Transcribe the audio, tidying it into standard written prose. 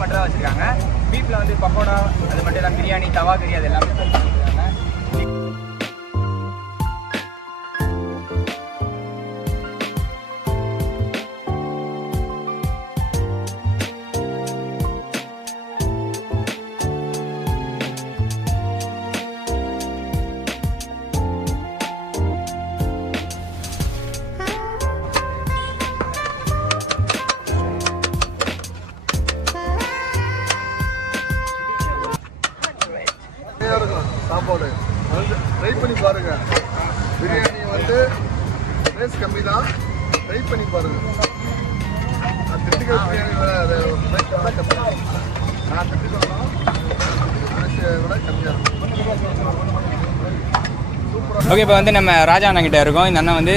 மட்டும் தான் வச்சுருக்காங்க. பீஃபில் வந்து பக்கோடா அது மட்டும் எல்லாம் பிரியாணி தவா கறி அது எல்லாமே வச்சுருக்காங்க. சாப்பாடு வந்து ட்ரை பண்ணி பாருங்க. பிரியாணி வந்து ரேஸ் கம்மி தான், ட்ரை பண்ணி பாருங்க. திண்டுக்கல் பிரியாணி நான் திண்டுக்கல்லாம் விட கம்மியாக இருக்கும். ஓகே, இப்போ வந்து நம்ம ராஜா அண்ணன் கிட்ட இருக்கோம். இந்த அண்ணன் வந்து